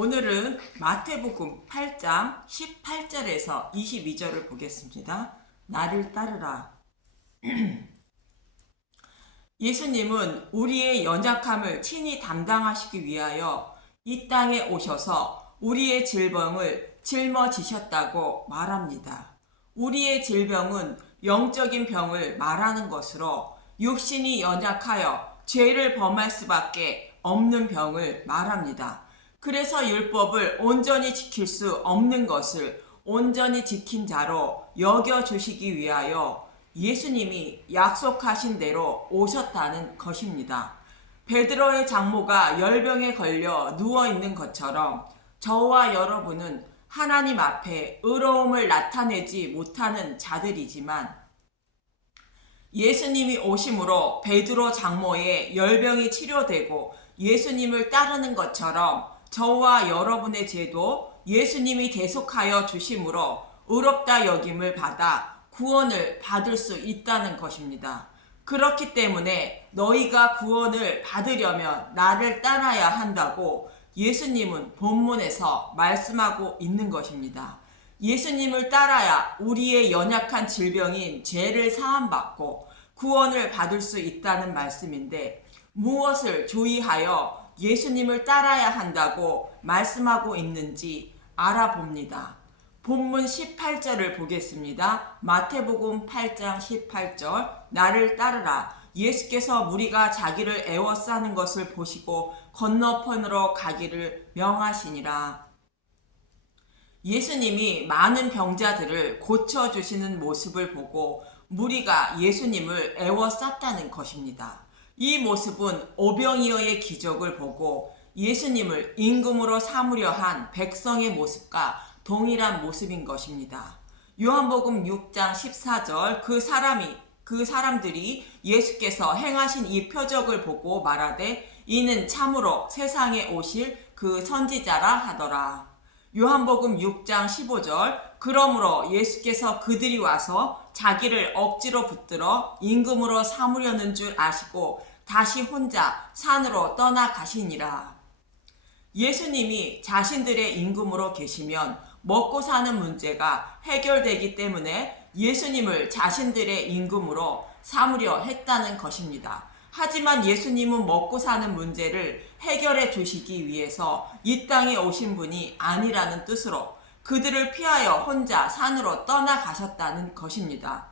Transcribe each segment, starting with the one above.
오늘은 마태복음 8장 18절에서 22절을 보겠습니다. 나를 따르라. 예수님은 우리의 연약함을 친히 담당하시기 위하여 이 땅에 오셔서 우리의 질병을 짊어지셨다고 말합니다. 우리의 질병은 영적인 병을 말하는 것으로 육신이 연약하여 죄를 범할 수밖에 없는 병을 말합니다. 그래서 율법을 온전히 지킬 수 없는 것을 온전히 지킨 자로 여겨주시기 위하여 예수님이 약속하신 대로 오셨다는 것입니다. 베드로의 장모가 열병에 걸려 누워있는 것처럼 저와 여러분은 하나님 앞에 의로움을 나타내지 못하는 자들이지만 예수님이 오심으로 베드로 장모의 열병이 치료되고 예수님을 따르는 것처럼 저와 여러분의 죄도 예수님이 대속하여 주심으로 의롭다 여김을 받아 구원을 받을 수 있다는 것입니다. 그렇기 때문에 너희가 구원을 받으려면 나를 따라야 한다고 예수님은 본문에서 말씀하고 있는 것입니다. 예수님을 따라야 우리의 연약한 질병인 죄를 사함받고 구원을 받을 수 있다는 말씀인데 무엇을 주의하여 예수님을 따라야 한다고 말씀하고 있는지 알아봅니다. 본문 18절을 보겠습니다. 마태복음 8장 18절 나를 따르라. 예수께서 무리가 자기를 애워싸는 것을 보시고 건너편으로 가기를 명하시니라. 예수님이 많은 병자들을 고쳐주시는 모습을 보고 무리가 예수님을 애워쌌다는 것입니다. 이 모습은 오병이어의 기적을 보고 예수님을 임금으로 삼으려 한 백성의 모습과 동일한 모습인 것입니다. 요한복음 6장 14절 그 사람들이 예수께서 행하신 이 표적을 보고 말하되 이는 참으로 세상에 오실 그 선지자라 하더라. 요한복음 6장 15절 그러므로 예수께서 그들이 와서 자기를 억지로 붙들어 임금으로 삼으려는 줄 아시고 다시 혼자 산으로 떠나가시니라. 예수님이 자신들의 임금으로 계시면 먹고 사는 문제가 해결되기 때문에 예수님을 자신들의 임금으로 삼으려 했다는 것입니다. 하지만 예수님은 먹고 사는 문제를 해결해 주시기 위해서 이 땅에 오신 분이 아니라는 뜻으로 그들을 피하여 혼자 산으로 떠나가셨다는 것입니다.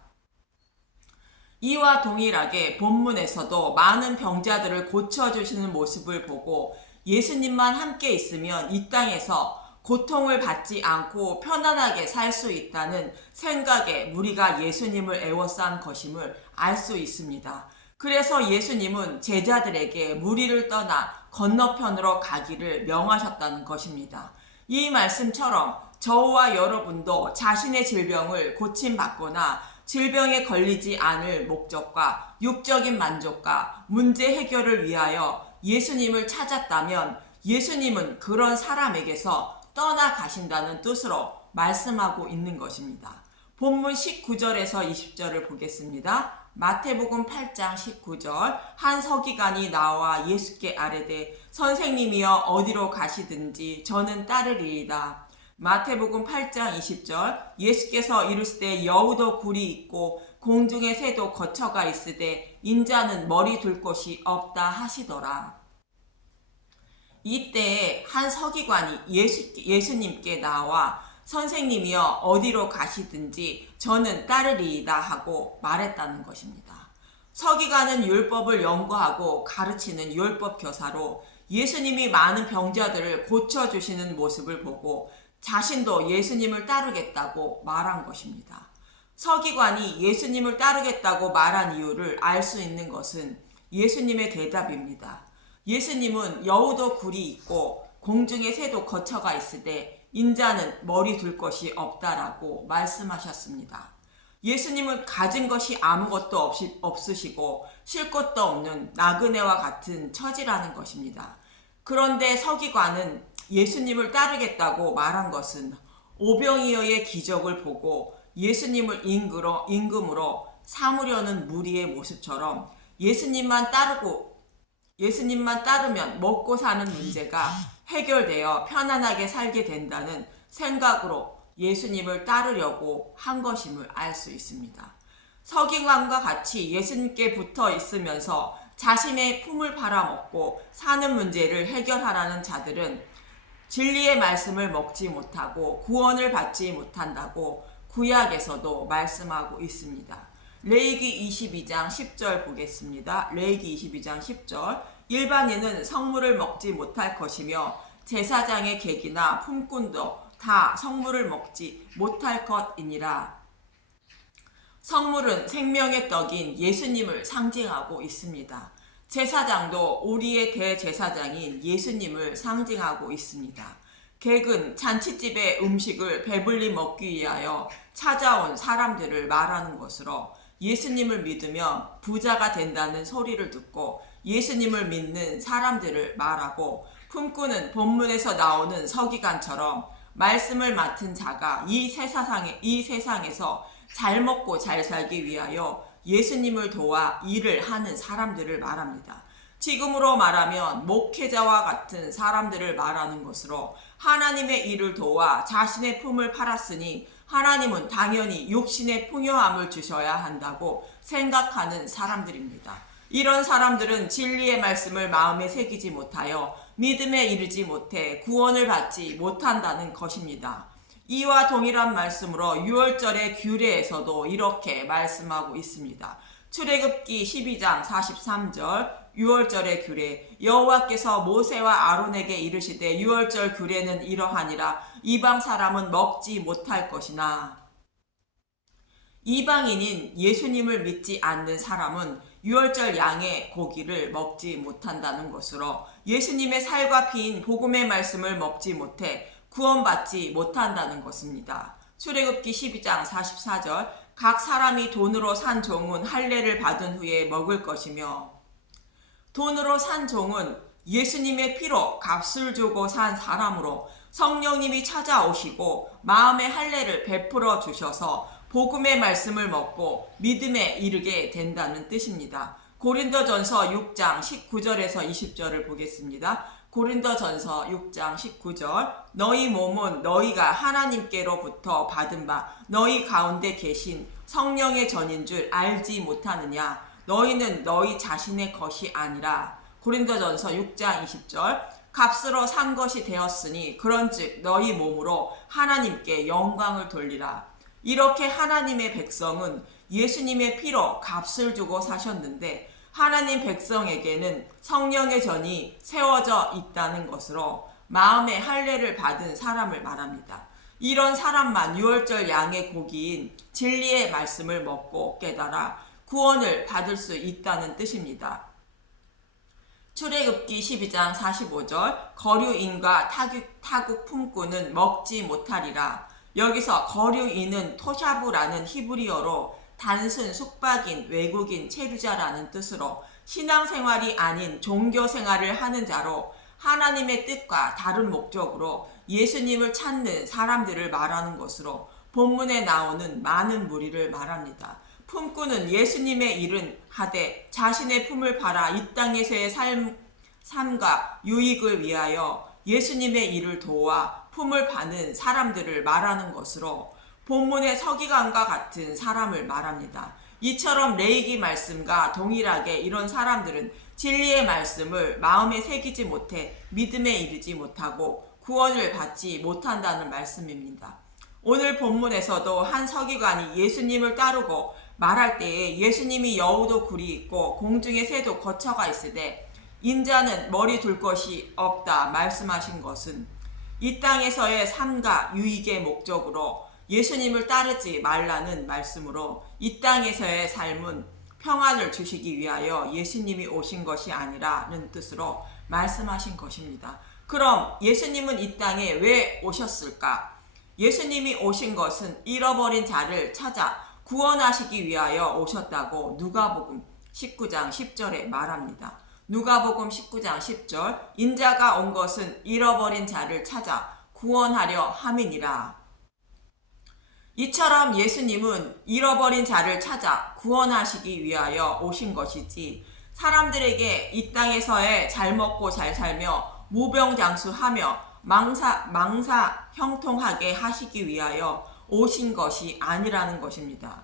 이와 동일하게 본문에서도 많은 병자들을 고쳐주시는 모습을 보고 예수님만 함께 있으면 이 땅에서 고통을 받지 않고 편안하게 살 수 있다는 생각에 무리가 예수님을 애워싼 것임을 알 수 있습니다. 그래서 예수님은 제자들에게 무리를 떠나 건너편으로 가기를 명하셨다는 것입니다. 이 말씀처럼 저와 여러분도 자신의 질병을 고침받거나 질병에 걸리지 않을 목적과 육적인 만족과 문제 해결을 위하여 예수님을 찾았다면 예수님은 그런 사람에게서 떠나가신다는 뜻으로 말씀하고 있는 것입니다. 본문 19절에서 20절을 보겠습니다. 마태복음 8장 19절 한 서기관이 나와 예수께 아뢰되 선생님이여 어디로 가시든지 저는 따르리이다. 마태복음 8장 20절 예수께서 이르시되 여우도 굴이 있고 공중의 새도 거처가 있으되 인자는 머리 둘 곳이 없다 하시더라. 이때 한 서기관이 예수님께 나와 선생님이여 어디로 가시든지 저는 따르리이다 하고 말했다는 것입니다. 서기관은 율법을 연구하고 가르치는 율법 교사로 예수님이 많은 병자들을 고쳐주시는 모습을 보고 자신도 예수님을 따르겠다고 말한 것입니다. 서기관이 예수님을 따르겠다고 말한 이유를 알 수 있는 것은 예수님의 대답입니다. 예수님은 여우도 굴이 있고 공중의 새도 거처가 있으되 인자는 머리 둘 것이 없다라고 말씀하셨습니다. 예수님은 가진 것이 아무것도 없으시고 쉴 것도 없는 나그네와 같은 처지라는 것입니다. 그런데 서기관은 예수님을 따르겠다고 말한 것은 오병이어의 기적을 보고 예수님을 임금으로 삼으려는 무리의 모습처럼 예수님만 따르면 먹고 사는 문제가 해결되어 편안하게 살게 된다는 생각으로 예수님을 따르려고 한 것임을 알 수 있습니다. 서기관과 같이 예수님께 붙어 있으면서 자신의 품을 팔아먹고 사는 문제를 해결하라는 자들은 진리의 말씀을 먹지 못하고 구원을 받지 못한다고 구약에서도 말씀하고 있습니다. 레위기 22장 10절 보겠습니다. 레위기 22장 10절. 일반인은 성물을 먹지 못할 것이며 제사장의 객이나 품꾼도 다 성물을 먹지 못할 것이니라. 성물은 생명의 떡인 예수님을 상징하고 있습니다. 제사장도 우리의 대제사장인 예수님을 상징하고 있습니다. 객은 잔치집의 음식을 배불리 먹기 위하여 찾아온 사람들을 말하는 것으로 예수님을 믿으면 부자가 된다는 소리를 듣고 예수님을 믿는 사람들을 말하고, 품꾼은 본문에서 나오는 서기관처럼 말씀을 맡은 자가 이 세상에서 잘 먹고 잘 살기 위하여 예수님을 도와 일을 하는 사람들을 말합니다. 지금으로 말하면 목회자와 같은 사람들을 말하는 것으로 하나님의 일을 도와 자신의 품을 팔았으니 하나님은 당연히 육신의 풍요함을 주셔야 한다고 생각하는 사람들입니다. 이런 사람들은 진리의 말씀을 마음에 새기지 못하여 믿음에 이르지 못해 구원을 받지 못한다는 것입니다. 이와 동일한 말씀으로 유월절의 규례에서도 이렇게 말씀하고 있습니다. 출애굽기 12장 43절 유월절의 규례. 여호와께서 모세와 아론에게 이르시되 유월절 규례는 이러하니라. 이방 사람은 먹지 못할 것이나. 이방인인 예수님을 믿지 않는 사람은 유월절 양의 고기를 먹지 못한다는 것으로 예수님의 살과 피인 복음의 말씀을 먹지 못해 구원받지 못한다는 것입니다. 출애굽기 12장 44절. 각 사람이 돈으로 산 종은 할례를 받은 후에 먹을 것이며. 돈으로 산 종은 예수님의 피로 값을 주고 산 사람으로 성령님이 찾아오시고 마음의 할례를 베풀어 주셔서 복음의 말씀을 먹고 믿음에 이르게 된다는 뜻입니다. 고린도전서 6장 19절에서 20절을 보겠습니다. 고린도전서 6장 19절. 너희 몸은 너희가 하나님께로부터 받은 바 너희 가운데 계신 성령의 전인 줄 알지 못하느냐. 너희는 너희 자신의 것이 아니라. 고린도전서 6장 20절. 값으로 산 것이 되었으니 그런즉 너희 몸으로 하나님께 영광을 돌리라. 이렇게 하나님의 백성은 예수님의 피로 값을 주고 사셨는데 하나님 백성에게는 성령의 전이 세워져 있다는 것으로 마음의 할례를 받은 사람을 말합니다. 이런 사람만 유월절 양의 고기인 진리의 말씀을 먹고 깨달아 구원을 받을 수 있다는 뜻입니다. 출애굽기 12장 45절. 거류인과 타국 품꾼은 먹지 못하리라. 여기서 거류인은 토샤부라는 히브리어로 단순 숙박인, 외국인, 체류자라는 뜻으로 신앙생활이 아닌 종교생활을 하는 자로 하나님의 뜻과 다른 목적으로 예수님을 찾는 사람들을 말하는 것으로 본문에 나오는 많은 무리를 말합니다. 품꾼은 예수님의 일은 하되 자신의 품을 팔아 이 땅에서의 삶과 유익을 위하여 예수님의 일을 도와 품을 파는 사람들을 말하는 것으로 본문의 서기관과 같은 사람을 말합니다. 이처럼 레위기 말씀과 동일하게 이런 사람들은 진리의 말씀을 마음에 새기지 못해 믿음에 이르지 못하고 구원을 받지 못한다는 말씀입니다. 오늘 본문에서도 한 서기관이 예수님을 따르고 말할 때에 예수님이 여우도 굴이 있고 공중의 새도 거처가 있으되 인자는 머리 둘 것이 없다 말씀하신 것은 이 땅에서의 삶과 유익의 목적으로 예수님을 따르지 말라는 말씀으로 이 땅에서의 삶은 평안을 주시기 위하여 예수님이 오신 것이 아니라는 뜻으로 말씀하신 것입니다. 그럼 예수님은 이 땅에 왜 오셨을까? 예수님이 오신 것은 잃어버린 자를 찾아 구원하시기 위하여 오셨다고 누가복음 19장 10절에 말합니다. 누가복음 19장 10절. 인자가 온 것은 잃어버린 자를 찾아 구원하려 함이니라. 이처럼 예수님은 잃어버린 자를 찾아 구원하시기 위하여 오신 것이지 사람들에게 이 땅에서의 잘 먹고 잘 살며 무병장수하며 망사 형통하게 하시기 위하여 오신 것이 아니라는 것입니다.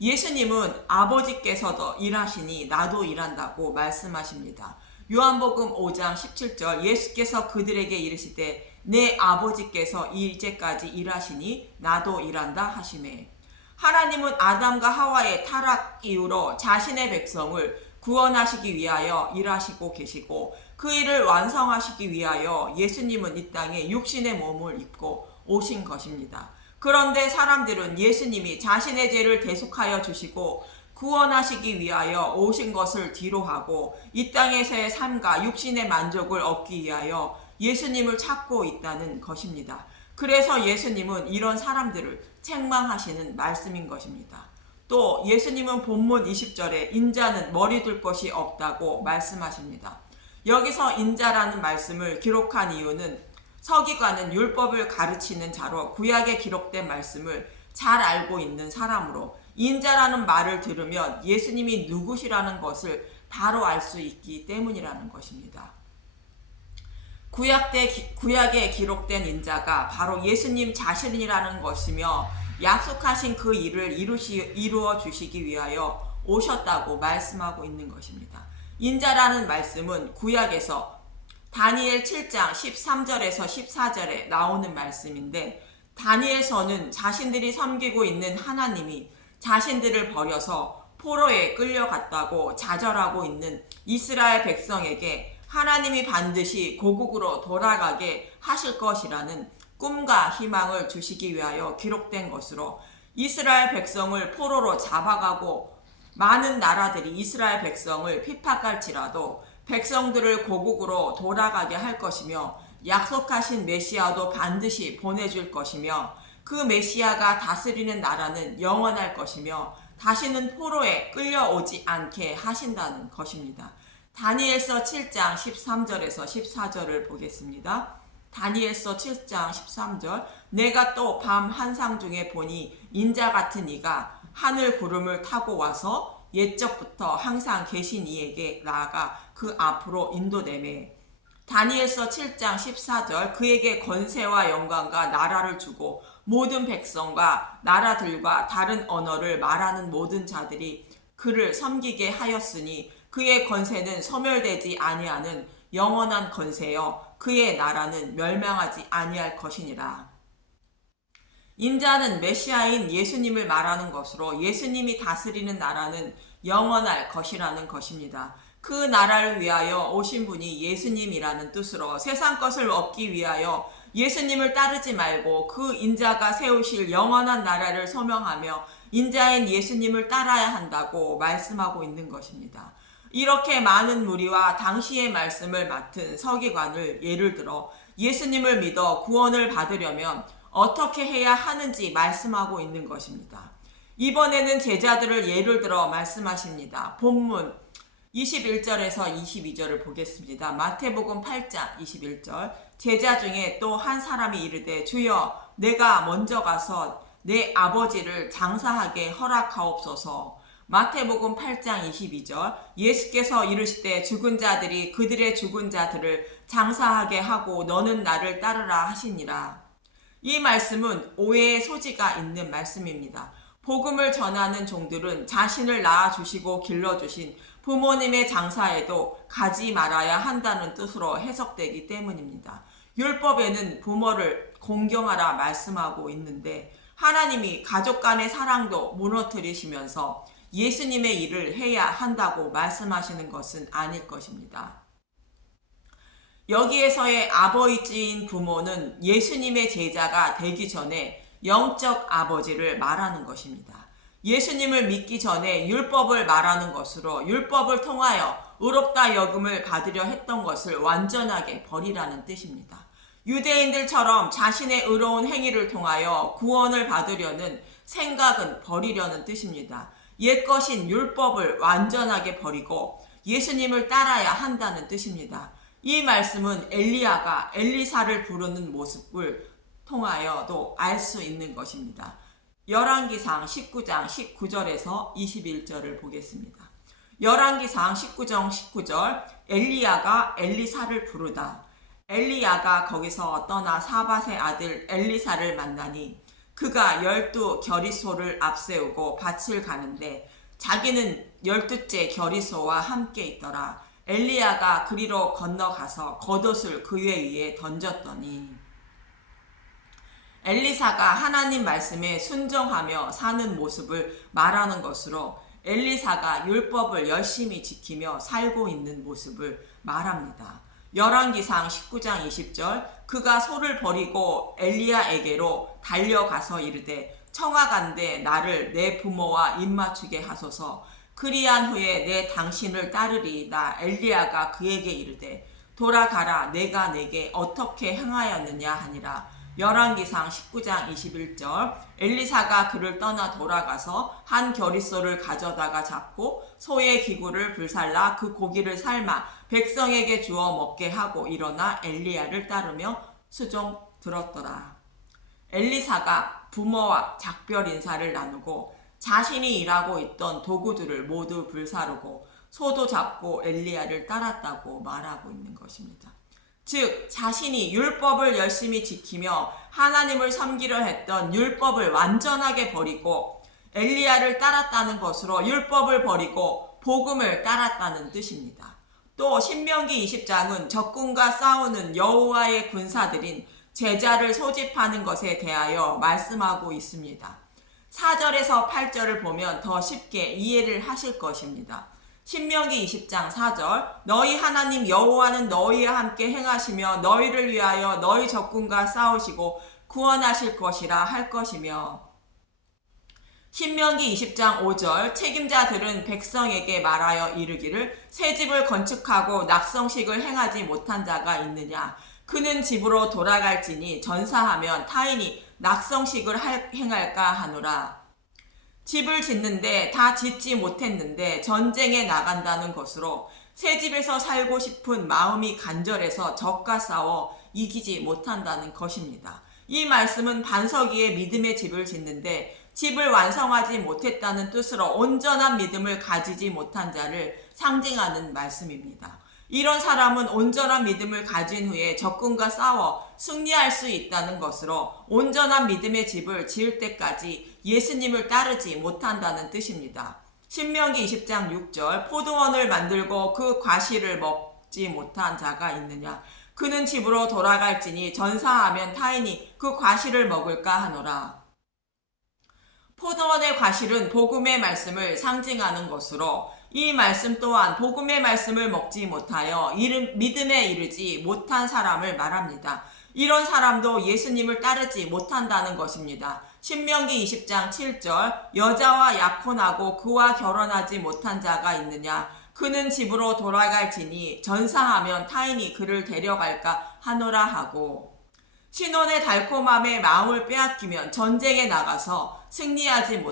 예수님은 아버지께서도 일하시니 나도 일한다고 말씀하십니다. 요한복음 5장 17절 예수께서 그들에게 이르시되 내 아버지께서 이제까지 일하시니 나도 일한다 하시매. 하나님은 아담과 하와의 타락 이후로 자신의 백성을 구원하시기 위하여 일하시고 계시고 그 일을 완성하시기 위하여 예수님은 이 땅에 육신의 몸을 입고 오신 것입니다. 그런데 사람들은 예수님이 자신의 죄를 대속하여 주시고 구원하시기 위하여 오신 것을 뒤로하고 이 땅에서의 삶과 육신의 만족을 얻기 위하여 예수님을 찾고 있다는 것입니다. 그래서 예수님은 이런 사람들을 책망하시는 말씀인 것입니다. 또 예수님은 본문 20절에 인자는 머리 둘 것이 없다고 말씀하십니다. 여기서 인자라는 말씀을 기록한 이유는 서기관은 율법을 가르치는 자로 구약에 기록된 말씀을 잘 알고 있는 사람으로 인자라는 말을 들으면 예수님이 누구시라는 것을 바로 알 수 있기 때문이라는 것입니다. 구약에 기록된 인자가 바로 예수님 자신이라는 것이며 약속하신 그 일을 이루어 주시기 위하여 오셨다고 말씀하고 있는 것입니다. 인자라는 말씀은 구약에서 다니엘 7장 13절에서 14절에 나오는 말씀인데 다니엘서는 자신들이 섬기고 있는 하나님이 자신들을 버려서 포로에 끌려갔다고 자절하고 있는 이스라엘 백성에게 하나님이 반드시 고국으로 돌아가게 하실 것이라는 꿈과 희망을 주시기 위하여 기록된 것으로 이스라엘 백성을 포로로 잡아가고 많은 나라들이 이스라엘 백성을 핍박할지라도 백성들을 고국으로 돌아가게 할 것이며 약속하신 메시아도 반드시 보내줄 것이며 그 메시아가 다스리는 나라는 영원할 것이며 다시는 포로에 끌려오지 않게 하신다는 것입니다. 다니엘서 7장 13절에서 14절을 보겠습니다. 다니엘서 7장 13절 내가 또 밤 환상 중에 보니 인자 같은 이가 하늘 구름을 타고 와서 옛적부터 항상 계신 이에게 나아가 그 앞으로 인도되매. 다니엘서 7장 14절 그에게 권세와 영광과 나라를 주고 모든 백성과 나라들과 다른 언어를 말하는 모든 자들이 그를 섬기게 하였으니 그의 권세는 소멸되지 아니하는 영원한 권세여 그의 나라는 멸망하지 아니할 것이니라. 인자는 메시아인 예수님을 말하는 것으로 예수님이 다스리는 나라는 영원할 것이라는 것입니다. 그 나라를 위하여 오신 분이 예수님이라는 뜻으로 세상 것을 얻기 위하여 예수님을 따르지 말고 그 인자가 세우실 영원한 나라를 소명하며 인자인 예수님을 따라야 한다고 말씀하고 있는 것입니다. 이렇게 많은 무리와 당시의 말씀을 맡은 서기관을 예를 들어 예수님을 믿어 구원을 받으려면 어떻게 해야 하는지 말씀하고 있는 것입니다. 이번에는 제자들을 예를 들어 말씀하십니다. 본문 21절에서 22절을 보겠습니다. 마태복음 8장 21절 제자 중에 또 한 사람이 이르되 주여 내가 먼저 가서 내 아버지를 장사하게 허락하옵소서. 마태복음 8장 22절 예수께서 이르시되 죽은 자들이 그들의 죽은 자들을 장사하게 하고 너는 나를 따르라 하시니라. 이 말씀은 오해의 소지가 있는 말씀입니다. 복음을 전하는 종들은 자신을 낳아주시고 길러주신 부모님의 장사에도 가지 말아야 한다는 뜻으로 해석되기 때문입니다. 율법에는 부모를 공경하라 말씀하고 있는데 하나님이 가족 간의 사랑도 무너뜨리시면서 예수님의 일을 해야 한다고 말씀하시는 것은 아닐 것입니다. 여기에서의 아버지인 부모는 예수님의 제자가 되기 전에 영적 아버지를 말하는 것입니다. 예수님을 믿기 전에 율법을 말하는 것으로 율법을 통하여 의롭다 여김을 받으려 했던 것을 완전하게 버리라는 뜻입니다. 유대인들처럼 자신의 의로운 행위를 통하여 구원을 받으려는 생각은 버리려는 뜻입니다. 옛것인 율법을 완전하게 버리고 예수님을 따라야 한다는 뜻입니다. 이 말씀은 엘리야가 엘리사를 부르는 모습을 통하여도 알 수 있는 것입니다. 열왕기상 19장 19절에서 21절을 보겠습니다. 열왕기상 19장 19절 엘리야가 엘리사를 부르다. 엘리야가 거기서 떠나 사밧의 아들 엘리사를 만나니 그가 12 겨리소를 앞세우고 밭을 가는데 자기는 12째 겨리소와 함께 있더라. 엘리야가 그리로 건너가서 겉옷을 그의 위에 던졌더니 엘리사가 하나님 말씀에 순종하며 사는 모습을 말하는 것으로 엘리사가 율법을 열심히 지키며 살고 있는 모습을 말합니다. 열왕기상 19장 20절 그가 소를 버리고 엘리야에게로 달려가서 이르되 청하간대 나를 내 부모와 입맞추게 하소서. 그리한 후에 내 당신을 따르리이다. 엘리야가 그에게 이르되 돌아가라 내가 내게 어떻게 행하였느냐 하니라. 열왕기상 19장 21절 엘리사가 그를 떠나 돌아가서 한 겨리소를 가져다가 잡고 소의 기구를 불살라 그 고기를 삶아 백성에게 주어 먹게 하고 일어나 엘리야를 따르며 수종 들었더라. 엘리사가 부모와 작별 인사를 나누고 자신이 일하고 있던 도구들을 모두 불사르고 소도 잡고 엘리야를 따랐다고 말하고 있는 것입니다. 즉 자신이 율법을 열심히 지키며 하나님을 섬기려 했던 율법을 완전하게 버리고 엘리야를 따랐다는 것으로 율법을 버리고 복음을 따랐다는 뜻입니다. 또 신명기 20장은 적군과 싸우는 여호와의 군사들인 제자를 소집하는 것에 대하여 말씀하고 있습니다. 4절에서 8절을 보면 더 쉽게 이해를 하실 것입니다. 신명기 20장 4절 너희 하나님 여호와는 너희와 함께 행하시며 너희를 위하여 너희 적군과 싸우시고 구원하실 것이라 할 것이며 신명기 20장 5절 책임자들은 백성에게 말하여 이르기를 새 집을 건축하고 낙성식을 행하지 못한 자가 있느냐 그는 집으로 돌아갈지니 전사하면 타인이 낙성식을 행할까 하노라. 집을 짓는데 다 짓지 못했는데 전쟁에 나간다는 것으로 새 집에서 살고 싶은 마음이 간절해서 적과 싸워 이기지 못한다는 것입니다. 이 말씀은 반석이의 믿음의 집을 짓는데 집을 완성하지 못했다는 뜻으로 온전한 믿음을 가지지 못한 자를 상징하는 말씀입니다. 이런 사람은 온전한 믿음을 가진 후에 적군과 싸워 승리할 수 있다는 것으로 온전한 믿음의 집을 지을 때까지 예수님을 따르지 못한다는 뜻입니다. 신명기 20장 6절 포도원을 만들고 그 과실을 먹지 못한 자가 있느냐 그는 집으로 돌아갈지니 전사하면 타인이 그 과실을 먹을까 하노라. 포도원의 과실은 복음의 말씀을 상징하는 것으로 이 말씀 또한 복음의 말씀을 먹지 못하여 믿음에 이르지 못한 사람을 말합니다. 이런 사람도 예수님을 따르지 못한다는 것입니다. 신명기 20장 7절 여자와 약혼하고 그와 결혼하지 못한 자가 있느냐 그는 집으로 돌아갈지니 전사하면 타인이 그를 데려갈까 하노라 하고 신혼의 달콤함에 마음을 빼앗기면 전쟁에 나가서 승리하지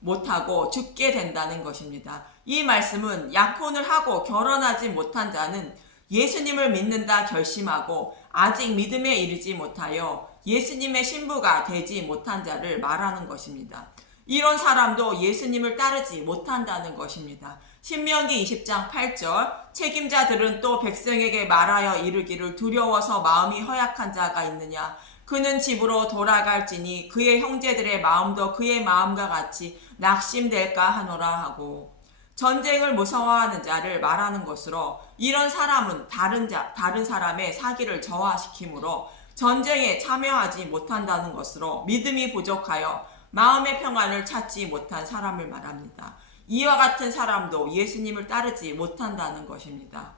못하고 죽게 된다는 것입니다. 이 말씀은 약혼을 하고 결혼하지 못한 자는 예수님을 믿는다 결심하고 아직 믿음에 이르지 못하여 예수님의 신부가 되지 못한 자를 말하는 것입니다. 이런 사람도 예수님을 따르지 못한다는 것입니다. 신명기 20장 8절 책임자들은 또 백성에게 말하여 이르기를 두려워서 마음이 허약한 자가 있느냐 그는 집으로 돌아갈지니 그의 형제들의 마음도 그의 마음과 같이 낙심될까 하노라 하고 전쟁을 무서워하는 자를 말하는 것으로 이런 사람은 다른 사람의 사기를 저하시키므로 전쟁에 참여하지 못한다는 것으로 믿음이 부족하여 마음의 평안을 찾지 못한 사람을 말합니다. 이와 같은 사람도 예수님을 따르지 못한다는 것입니다.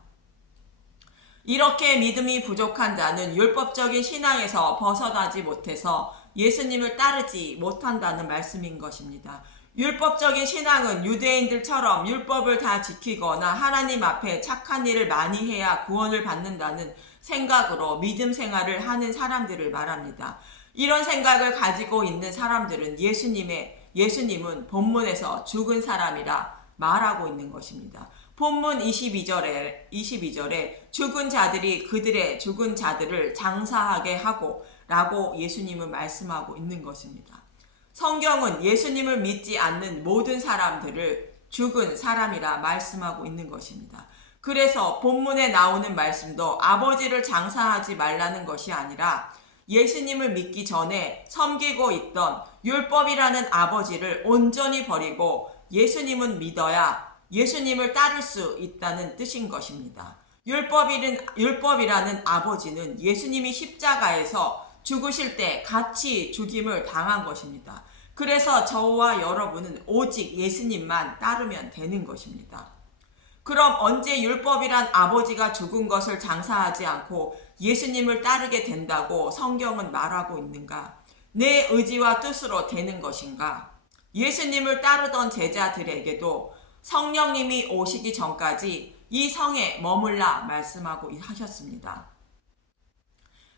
이렇게 믿음이 부족한 자는 율법적인 신앙에서 벗어나지 못해서 예수님을 따르지 못한다는 말씀인 것입니다. 율법적인 신앙은 유대인들처럼 율법을 다 지키거나 하나님 앞에 착한 일을 많이 해야 구원을 받는다는 생각으로 믿음 생활을 하는 사람들을 말합니다. 이런 생각을 가지고 있는 사람들은 예수님은 본문에서 죽은 사람이라 말하고 있는 것입니다. 본문 22절에 죽은 자들이 그들의 죽은 자들을 장사하게 하고 라고 예수님은 말씀하고 있는 것입니다. 성경은 예수님을 믿지 않는 모든 사람들을 죽은 사람이라 말씀하고 있는 것입니다. 그래서 본문에 나오는 말씀도 아버지를 장사하지 말라는 것이 아니라 예수님을 믿기 전에 섬기고 있던 율법이라는 아버지를 온전히 버리고 예수님은 믿어야 예수님을 따를 수 있다는 뜻인 것입니다. 율법이라는 아버지는 예수님이 십자가에서 죽으실 때 같이 죽임을 당한 것입니다. 그래서 저와 여러분은 오직 예수님만 따르면 되는 것입니다. 그럼 언제 율법이란 아버지가 죽은 것을 장사하지 않고 예수님을 따르게 된다고 성경은 말하고 있는가? 내 의지와 뜻으로 되는 것인가? 예수님을 따르던 제자들에게도 성령님이 오시기 전까지 이 성에 머물라 말씀하고 하셨습니다.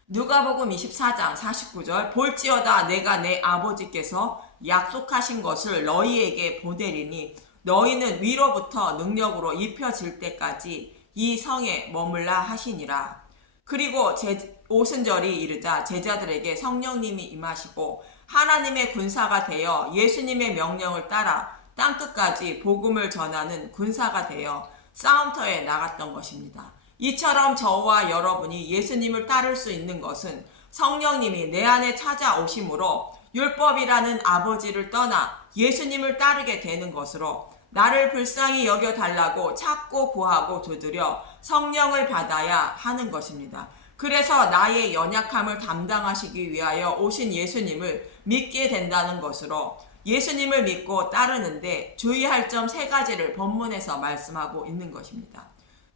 누가복음 24장 49절 볼지어다 내가 내 아버지께서 약속하신 것을 너희에게 보내리니 너희는 위로부터 능력으로 입혀질 때까지 이 성에 머물라 하시니라. 그리고 오순절이 이르자 제자들에게 성령님이 임하시고 하나님의 군사가 되어 예수님의 명령을 따라 땅끝까지 복음을 전하는 군사가 되어 싸움터에 나갔던 것입니다. 이처럼 저와 여러분이 예수님을 따를 수 있는 것은 성령님이 내 안에 찾아오심으로 율법이라는 아버지를 떠나 예수님을 따르게 되는 것으로 나를 불쌍히 여겨달라고 찾고 구하고 두드려 성령을 받아야 하는 것입니다. 그래서 나의 연약함을 담당하시기 위하여 오신 예수님을 믿게 된다는 것으로 예수님을 믿고 따르는데 주의할 점 3가지를 본문에서 말씀하고 있는 것입니다.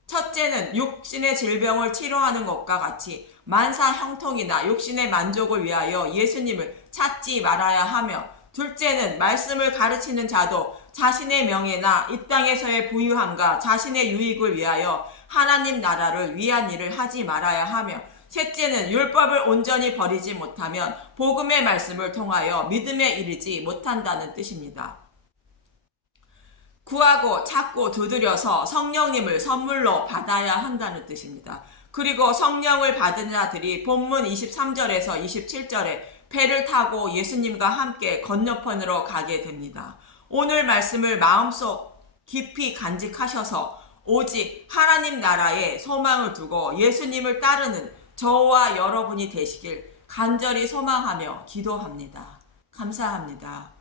첫째는 육신의 질병을 치료하는 것과 같이 만사 형통이나 육신의 만족을 위하여 예수님을 찾지 말아야 하며, 둘째는 말씀을 가르치는 자도 자신의 명예나 이 땅에서의 부유함과 자신의 유익을 위하여 하나님 나라를 위한 일을 하지 말아야 하며, 셋째는 율법을 온전히 버리지 못하면 복음의 말씀을 통하여 믿음에 이르지 못한다는 뜻입니다. 구하고 찾고 두드려서 성령님을 선물로 받아야 한다는 뜻입니다. 그리고 성령을 받은 자들이 본문 23절에서 27절에 배를 타고 예수님과 함께 건너편으로 가게 됩니다. 오늘 말씀을 마음속 깊이 간직하셔서 오직 하나님 나라에 소망을 두고 예수님을 따르는 저와 여러분이 되시길 간절히 소망하며 기도합니다. 감사합니다.